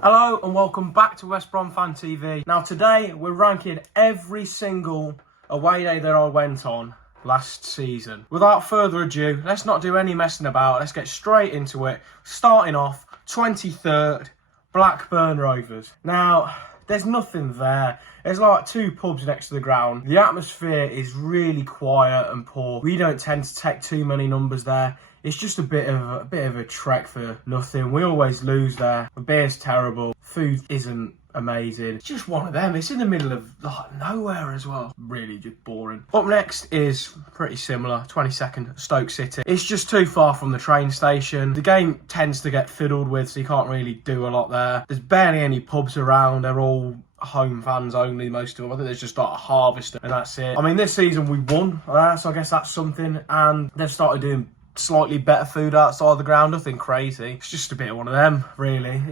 Hello and welcome back to West Brom Fan TV. Now today we're ranking every single away day that I went on last season. Without further ado, let's not do any messing about. Let's get straight into it. Starting off, 23rd, Blackburn Rovers. Now, there's nothing there. There's like two pubs next to the ground. The atmosphere is really quiet and poor. We don't tend to take too many numbers there. It's just a bit of a trek for nothing. We always lose there. The beer's terrible. Food isn't amazing. It's just one of them. It's in the middle of like nowhere as well. Really just boring. Up next is pretty similar. 22nd, Stoke City. It's just too far from the train station. The game tends to get fiddled with, so you can't really do a lot there. There's barely any pubs around. They're all home fans only, most of them. I think there's just like a Harvester and that's it. I mean, this season we won, so I guess that's something. And they've started doing slightly better food outside the ground, nothing crazy. It's just a bit of one of them, really.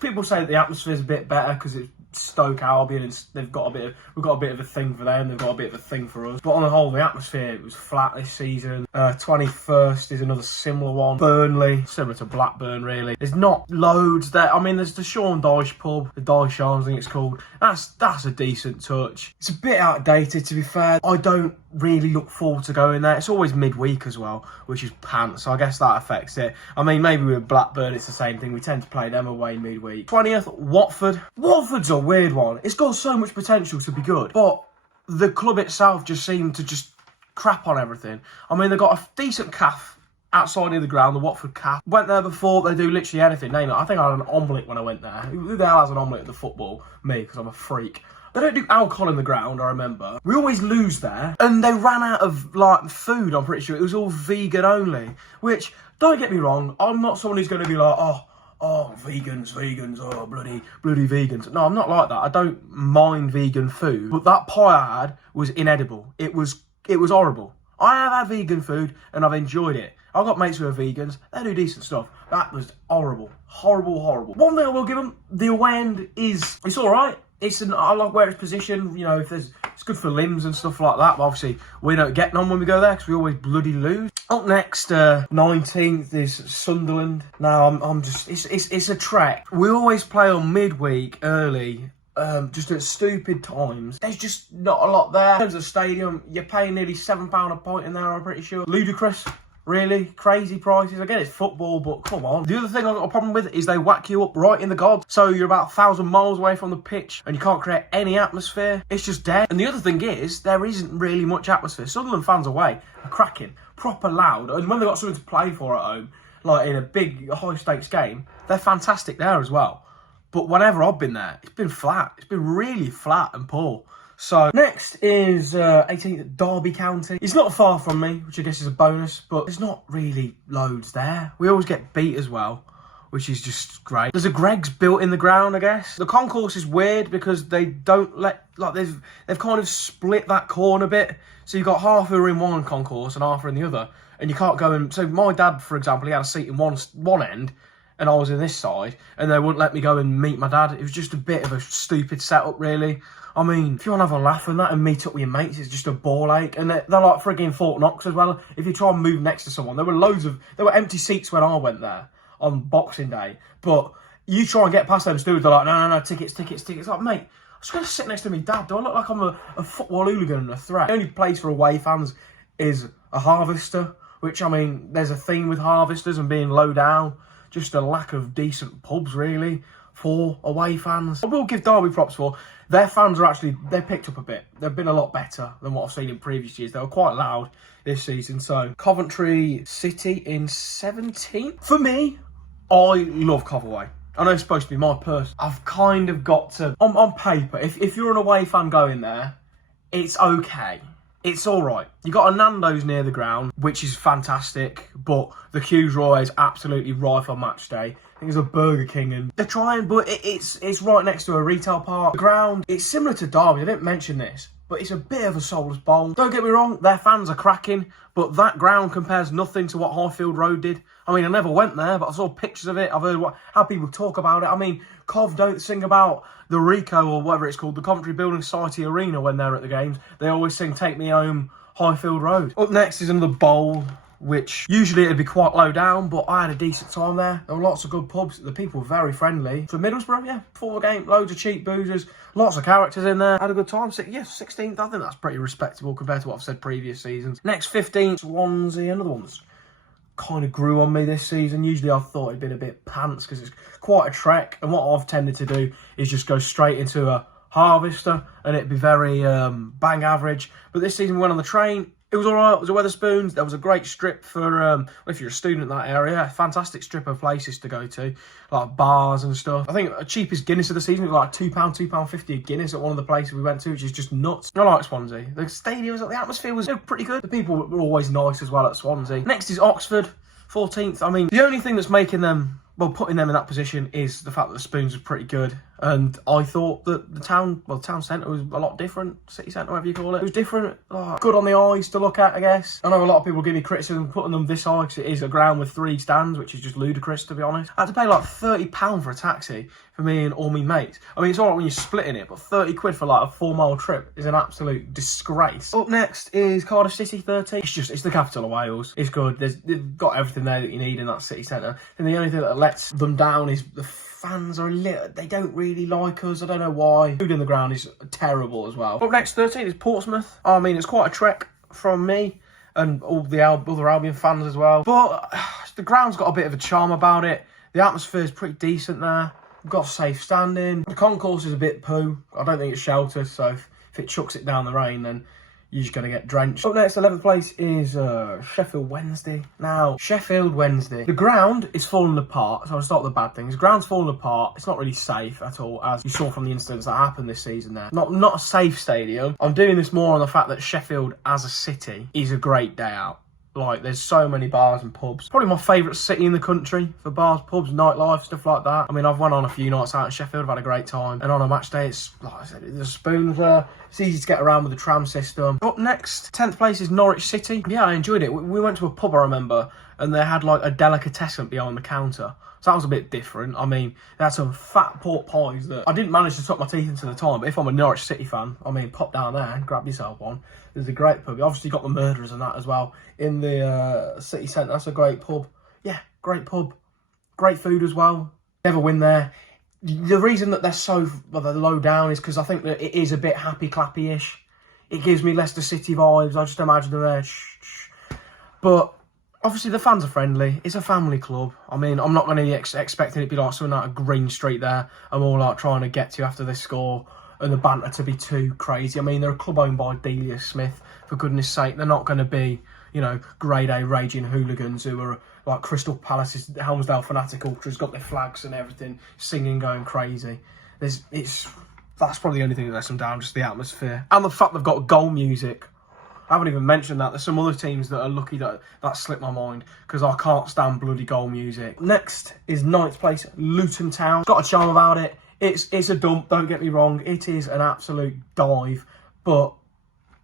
People say that the atmosphere's a bit better because it's Stoke Albion and we've got a bit of a thing for them, they've got a bit of a thing for us. But on the whole, the atmosphere was flat this season. 21st is another similar one. Burnley, similar to Blackburn, really. There's not loads there. I mean, there's the Sean Dyche pub, the Dyche Arms, I think it's called. That's a decent touch. It's a bit outdated, to be fair. I don't really look forward to going there. It's always midweek as well, which is pants, so I guess that affects it. I mean, maybe with Blackburn it's the same thing. We tend to play them away midweek. 20th, Watford. Watford's a weird one. It's got so much potential to be good, but the club itself just seemed to just crap on everything. I mean, they've got a decent calf outside of the ground, the Watford calf. Went there before, they do literally anything, name it. I think I had an omelette when I went there. Who the hell has an omelette at the football? Me, because I'm a freak. They don't do alcohol in the ground, I remember. We always lose there. And they ran out of, like, food, I'm pretty sure. It was all vegan only. Which, don't get me wrong, I'm not someone who's going to be like, oh, vegans, oh, bloody vegans. No, I'm not like that. I don't mind vegan food. But that pie I had was inedible. It was horrible. I have had vegan food, and I've enjoyed it. I've got mates who are vegans. They do decent stuff. That was horrible. Horrible. One thing I will give them, the away end it's all right. I like where it's positioned, you know, it's good for limbs and stuff like that, but obviously we don't get none when we go there because we always bloody lose. Up next, 19th is Sunderland. Now, it's a trek. We always play on midweek early, just at stupid times. There's just not a lot there. In terms of stadium, you're paying nearly £7 a pint in there, I'm pretty sure. Ludicrous. Really? Crazy prices. I get it's football, but come on. The other thing I've got a problem with is they whack you up right in the gods. So you're about 1,000 miles away from the pitch and you can't create any atmosphere. It's just dead. And the other thing is, there isn't really much atmosphere. Sunderland fans away are cracking, proper loud. And when they've got something to play for at home, like in a big high-stakes game, they're fantastic there as well. But whenever I've been there, it's been flat. It's been really flat and poor. So, next is 18th, Derby County. It's not far from me, which I guess is a bonus, but there's not really loads there. We always get beat as well, which is just great. There's a Greggs built in the ground, I guess. The concourse is weird because they don't let, like, they've kind of split that corner a bit. So you've got half who are in one concourse and half are in the other. And you can't go in. So my dad, for example, he had a seat in one end, and I was in this side, and they wouldn't let me go and meet my dad. It was just a bit of a stupid setup, really. I mean, if you want to have a laugh and that and meet up with your mates, it's just a ball ache. And they're like frigging Fort Knox as well. If you try and move next to someone, there were empty seats when I went there on Boxing Day. But you try and get past them stewards, they're like, no, tickets. Like, mate, I was going to sit next to me dad. Do I look like I'm a football hooligan and a threat? The only place for away fans is a Harvester, which, I mean, there's a theme with Harvesters and being low down. Just a lack of decent pubs, really, for away fans. I will give Derby props for. Their fans they've picked up a bit. They've been a lot better than what I've seen in previous years. They were quite loud this season. So, Coventry City in 17th. For me, I love Coventry. I know it's supposed to be my person. I've kind of got to, on paper, if you're an away fan going there, it's okay. It's all right. You got a Nando's near the ground, which is fantastic, but the queues are always absolutely rife on match day. I think there's a Burger King, and they're trying, but it's right next to a retail park. The ground, it's similar to Derby. I didn't mention this, but it's a bit of a soulless bowl. Don't get me wrong, their fans are cracking, but that ground compares nothing to what Highfield Road did. I mean, I never went there, but I saw pictures of it. I've heard how people talk about it. I mean, Cov don't sing about the Rico or whatever it's called, the Coventry Building Society Arena when they're at the games. They always sing Take Me Home, Highfield Road. Up next is another bowl. which usually it'd be quite low down, but I had a decent time there. There were lots of good pubs. The people were very friendly. For Middlesbrough, yeah, before the game, loads of cheap boozers, lots of characters in there. Had a good time. So, yeah, 16th, I think that's pretty respectable compared to what I've said previous seasons. Next, 15th, Swansea, another one that's kind of grew on me this season. Usually I thought it'd been a bit pants because it's quite a trek, and what I've tended to do is just go straight into a Harvester and it'd be very bang average. But this season we went on the train. It was alright. It was a Wetherspoons. There was a great strip for if you're a student in that area. A fantastic strip of places to go to, like bars and stuff. I think the cheapest Guinness of the season was like £2, £2.50 a Guinness at one of the places we went to, which is just nuts. I like Swansea. The stadium, the atmosphere was pretty good. The people were always nice as well at Swansea. Next is Oxford, 14th. I mean, the only thing that's making them, well, putting them in that position is the fact that the Spoons was pretty good. And I thought that the town centre was a lot different. City centre, whatever you call it. It was different. Good on the eyes to look at, I guess. I know a lot of people give me criticism putting them this high because it is a ground with 3 stands, which is just ludicrous, to be honest. I had to pay like £30 for a taxi for me and all my mates. I mean, it's alright when you're splitting it, but 30 quid for like a 4-mile trip is an absolute disgrace. Up next is Cardiff City, 13. It's the capital of Wales. It's good. They've got everything there that you need in that city centre. And the only thing that lets them down is the fans are they don't really like us. I don't know why. Food in the ground is terrible as well. Up next, 13 is Portsmouth. I mean, it's quite a trek from me and all the other Albion fans as well. But the ground's got a bit of a charm about it. The atmosphere's pretty decent there. We've got safe standing. The concourse is a bit poo. I don't think it's sheltered, so if it chucks it down the rain, then you're just going to get drenched. Up next, 11th place is Sheffield Wednesday. Now, Sheffield Wednesday. The ground is falling apart, so I'll start with the bad things. The ground's falling apart. It's not really safe at all, as you saw from the incidents that happened this season there. Not a safe stadium. I'm doing this more on the fact that Sheffield, as a city, is a great day out. Like, there's so many bars and pubs. Probably my favourite city in the country for bars, pubs, nightlife, stuff like that. I mean, I've went on a few nights out in Sheffield. I've had a great time. And on a match day, it's, like I said, there's Spoons there. It's easy to get around with the tram system. Up next, 10th place is Norwich City. Yeah, I enjoyed it. We went to a pub, I remember, and they had, like, a delicatessen behind the counter. So that was a bit different. I mean, they had some fat pork pies that I didn't manage to tuck my teeth into the time. But if I'm a Norwich City fan, I mean, pop down there and grab yourself one. There's a great pub. You obviously got the Murderers and that as well in the city centre. That's a great pub. Yeah, great pub. Great food as well. Never win there. The reason that they're low down is because I think that it is a bit happy-clappy-ish. It gives me Leicester City vibes. I just imagine them there. But obviously, the fans are friendly. It's a family club. I mean, I'm not going to be expecting it to be like something like a Green Street there. I'm all like trying to get to after this score and the banter to be too crazy. I mean, they're a club owned by Delia Smith, for goodness sake. They're not going to be, you know, grade A raging hooligans who are like Crystal Palace's Helmsdale Fanatic Ultras, got their flags and everything, singing, going crazy. That's probably the only thing that lets them down, just the atmosphere. And the fact they've got goal music. I haven't even mentioned that. There's some other teams that are lucky that slipped my mind because I can't stand bloody goal music. Next is 9th place, Luton Town. Got a charm about it. It's a dump, don't get me wrong. It is an absolute dive, but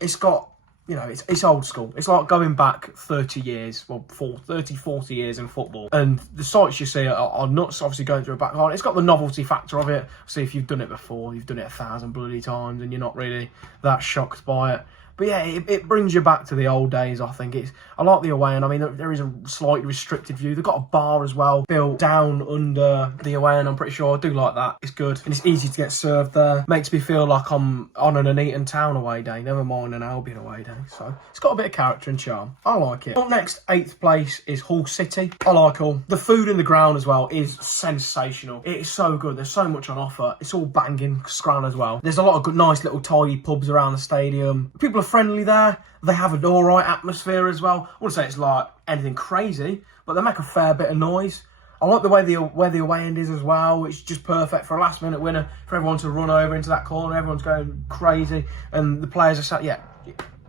it's got, you know, it's old school. It's like going back 30 years, well, 40 years in football. And the sights you see are nuts, obviously going through a back line. It's got the novelty factor of it. See, if you've done it before, you've done it 1,000 bloody times and you're not really that shocked by it. But yeah, it brings you back to the old days, I think. I like the away end. I mean, there is a slightly restricted view. They've got a bar as well, built down under the away end, I'm pretty sure. I do like that. It's good. And it's easy to get served there. Makes me feel like I'm on an Nuneaton Town away day, never mind an Albion away day. So it's got a bit of character and charm. I like it. Up next, 8th place is Hull City. I like Hull. The food in the ground as well is sensational. It is so good. There's so much on offer. It's all banging scran as well. There's a lot of good, nice little tidy pubs around the stadium. People are friendly there. They have an alright atmosphere as well. I wouldn't say it's like anything crazy, but they make a fair bit of noise. I like the way the away end is as well. It's just perfect for a last minute winner, for everyone to run over into that corner. Everyone's going crazy and the players are sat, yeah.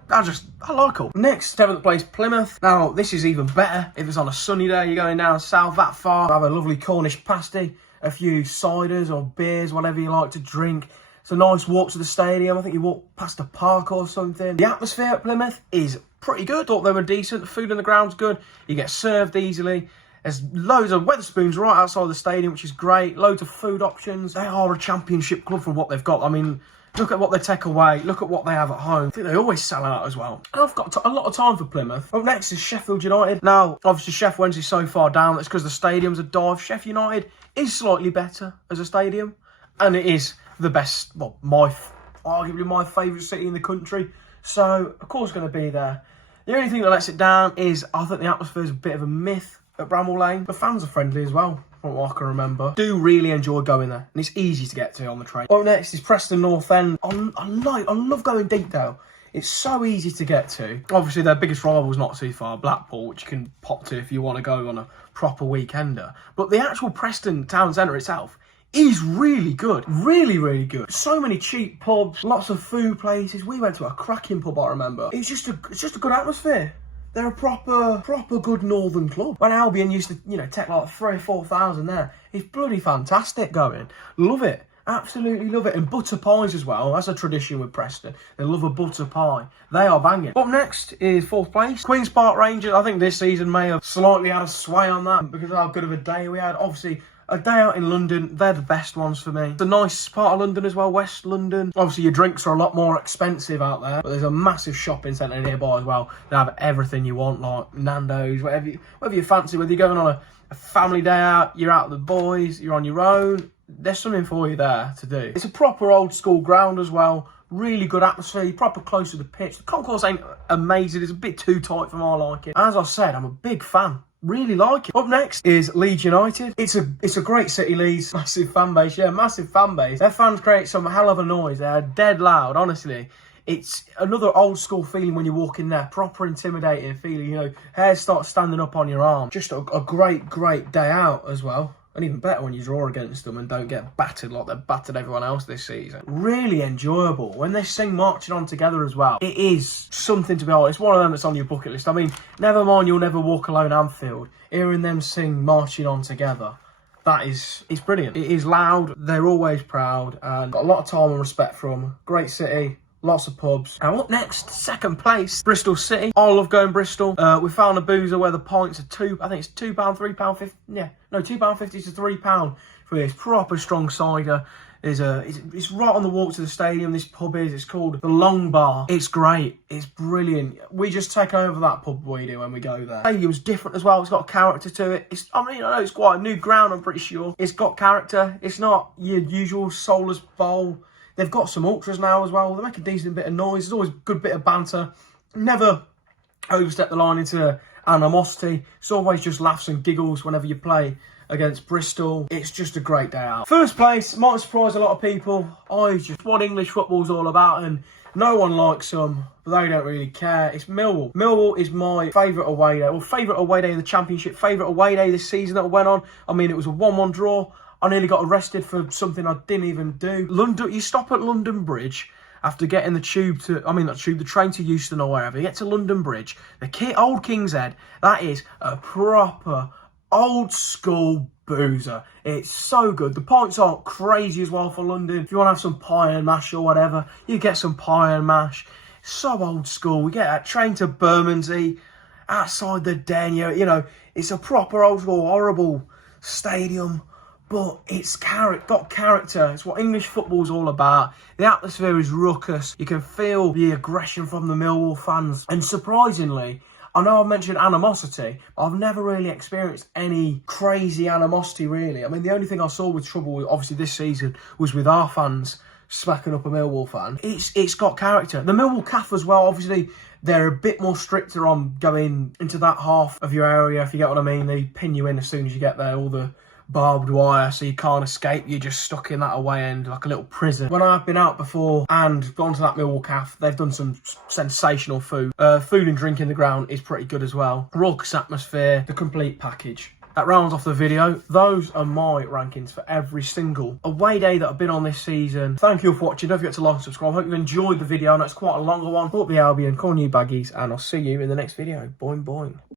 I like it. Next, 7th place, Plymouth. Now, this is even better. If it's on a sunny day, you're going down south that far, have a lovely Cornish pasty, a few ciders or beers, whatever you like to drink. It's a nice walk to the stadium. I think you walk past a park or something. The atmosphere at Plymouth is pretty good. Thought they were decent. The food in the ground's good. You get served easily. There's loads of Wetherspoons right outside the stadium, which is great. Loads of food options. They are a championship club for what they've got. I mean, Look at what they take away. Look at what they have at home. I think they always sell out as well. And I've got a lot of time for Plymouth. Up next is Sheffield United. Now, obviously, Sheffield Wednesday's so far down. That's because the stadium's a dive. Sheffield United is slightly better as a stadium. And it is the best, well, arguably my favourite city in the country. So, of course, going to be there. The only thing that lets it down is I think the atmosphere is a bit of a myth at Bramall Lane. The fans are friendly as well, from what I can remember. Do really enjoy going there, and it's easy to get to on the train. Up next is Preston North End. I love going Deepdale. It's so easy to get to. Obviously, their biggest rival's not too far, Blackpool, which you can pop to if you want to go on a proper weekender. But the actual Preston town centre itself is really good. Really, really good. So many cheap pubs, lots of food places. We went to a cracking pub, I remember. It's just a good atmosphere. They're a proper good northern club. When Albion used to, take like 3,000 or 4,000 there, it's bloody fantastic going. Love it. Absolutely love it. And butter pies as well. That's a tradition with Preston. They love a butter pie. They are banging. Up next is 4th place. Queen's Park Rangers. I think this season may have slightly had a sway on that because of how good of a day we had. Obviously, a day out in London, they're the best ones for me. It's a nice part of London as well, West London. Obviously, your drinks are a lot more expensive out there, but there's a massive shopping centre nearby as well. They have everything you want, like Nando's, whatever you fancy. Whether you're going on a family day out, you're out with the boys, you're on your own, there's something for you there to do. It's a proper old school ground as well. Really good atmosphere, proper close to the pitch. The concourse ain't amazing, it's a bit too tight for my liking. As I said, I'm a big fan. Really like it. Up next is Leeds United. It's a great city, Leeds. Massive fan base, yeah, massive fan base. Their fans create some hell of a noise. They're dead loud, honestly. It's another old school feeling when you walk in there. Proper intimidating feeling, hair starts standing up on your arm. Just a great day out as well. And even better when you draw against them and don't get battered like they've battered everyone else this season. Really enjoyable. When they sing Marching On Together as well, it is something to behold. It's one of them that's on your bucket list. I mean, never mind You'll Never Walk Alone Anfield. Hearing them sing Marching On Together, it's brilliant. It is loud. They're always proud. And got a lot of time and respect for them. Great city. Lots of pubs. And up next, 2nd place, Bristol City. I love going Bristol. We found a boozer where the pints are I think it's £2, £3.50. Yeah, no, £2.50 to £3 for this proper strong cider. It's right on the walk to the stadium. This pub it's called the Long Bar. It's great. It's brilliant. We just take over that pub we do when we go there. The stadium's different as well. It's got character to it. I know it's quite a new ground, I'm pretty sure. It's got character. It's not your usual soulless bowl. They've got some ultras now as well. They make a decent bit of noise. There's always a good bit of banter. Never overstep the line into animosity. It's always just laughs and giggles whenever you play against Bristol. It's just a great day out. 1st place might surprise a lot of people. Just what English football's all about, and no one likes them, but they don't really care. It's Millwall. Millwall is my favourite away day. Well, favourite away day in the Championship. Favourite away day this season that went on. I mean, it was a 1-1 draw. I nearly got arrested for something I didn't even do. You stop at London Bridge after getting the train to Euston or wherever. You get to London Bridge, old King's Head. That is a proper old school boozer. It's so good. The pints aren't crazy as well for London. If you want to have some pie and mash or whatever, you get some pie and mash. It's so old school. We get that train to Bermondsey, outside the Den. It's a proper old school, horrible stadium. But it's got character. It's what English football's all about. The atmosphere is ruckus. You can feel the aggression from the Millwall fans. And surprisingly, I know I've mentioned animosity, but I've never really experienced any crazy animosity, really. I mean, the only thing I saw with trouble, obviously, this season was with our fans smacking up a Millwall fan. It's got character. The Millwall CAF as well, obviously, they're a bit more stricter on going into that half of your area, if you get what I mean. They pin you in as soon as you get there, all the barbed wire, so you can't escape. You're just stuck in that away end like a little prison. When I've been out before and gone to that Millwall CAF, they've done some sensational food. Food and drink in the ground is pretty good as well. Raucous atmosphere, the complete package. That rounds off the video. Those are my rankings for every single away day that I've been on this season. Thank you all for watching. Don't forget to like and subscribe. Hope you enjoyed the video. I know it's quite a longer one. Up the Albion, call you baggies, and I'll see you in the next video. Boing, boing.